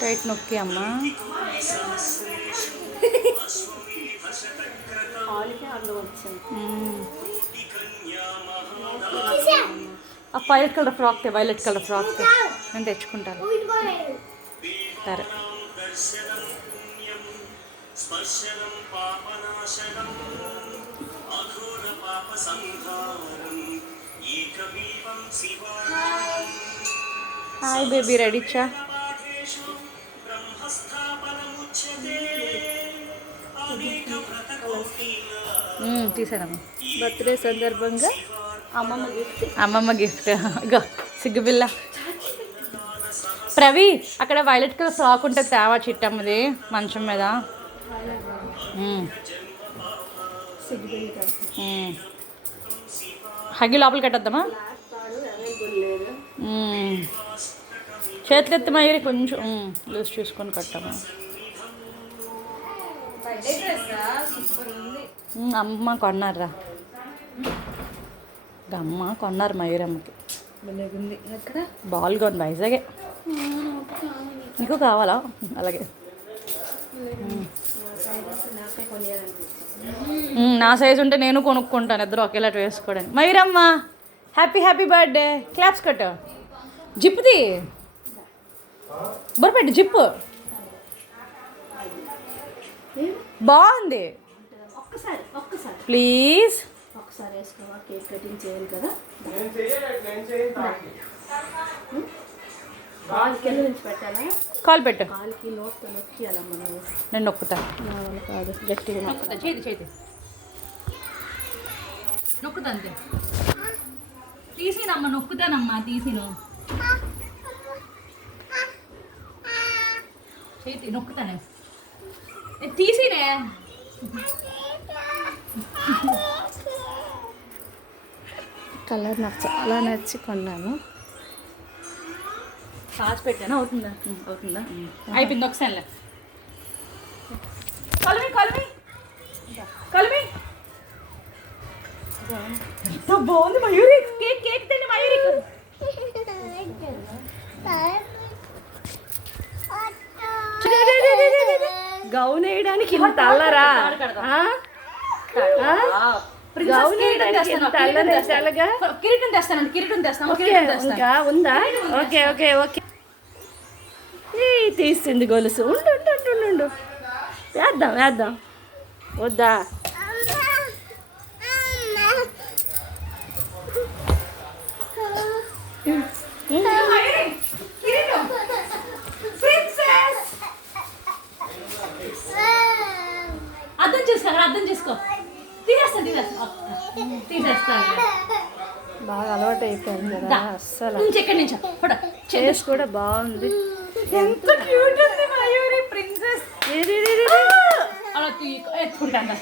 Tight నొక్కి అమ్మా. ఆ వైలెట్ కలర్ ఫ్రాక్ నేను తెచ్చుకుంటాను. సరే. హాయ్ బేబీ, రెడీ చా? తీసాడమ్మా. బర్త్డే సందర్భంగా అమ్మమ్మ గిఫ్ట్. ఇగో సిగ్గుబిల్ల. ప్రవీ, అక్కడ వైలెట్ కలర్ ఫ్రాక్ ఉంటుంది తేవా చిట్టమ్మది మంచం మీద. హగ్గి లోపల కట్టద్దామా? చేతులు ఎత్తి మయూరి కొంచెం లూజ్ చూసుకొని కట్టమ్మా. అమ్మ కొన్నారా? అమ్మ కొన్నారు మయూరమ్మకి. బాల్గా ఉంది, వైజాగే. నీకు కావాలా? అలాగే. నా సైజు ఉంటే నేను కొనుక్కుంటాను, ఇద్దరు ఒకేలా వేసుకోవడానికి. మయూరమ్మ హ్యాపీ హ్యాపీ బర్త్డే. క్లాప్స్ కట్టు. జిప్పుది బొరపెట్టు, జిప్పు బాగుంది. ప్లీజ్ ఒకసారి వేసుకోవా? కేక్ కటింగ్ చేయాలి కదా. కింద నుంచి పెట్టాలా? కాల్ పెట్టు. కాలుకి నోట్తో నొక్కియాలమ్మా నువ్వు. నేను నొక్కుతా. కాదు, గట్టిగా నొక్కుతా. చేతి నొక్కుతా అంతే. తీసినమ్మా, నొక్కుతానమ్మా. తీసిను చేతి నొక్కుతానే. తీసినే. కలర్ నాకు చాలా నచ్చి కొన్నాను. సాస్ పెట్టాను. అవుతుందా? అయిపోయింది. ఒకసారి కలిమి ఎంత బాగుంది మయూరి. కేక్ తిని మయూరి. గౌన్ వేయడానికి ఇంత అల్లరా? కిరీటం తెస్తాను. ఇంకా ఉందా? Okay okay okay. తీసింది గొలుసు. ఉండు వేద్దాం. వద్దా? అర్థం చేసుకో. తీసేస్తాను. బాగా అలవాటు అయిపోయింది కదా అస్సలు. ఎక్కడి నుంచి చేసి కూడా బాగుంది. ఎంత క్యూట్ ఉంది మయూరి ప్రిన్సెస్. అలా ఎత్తుకుంటాను.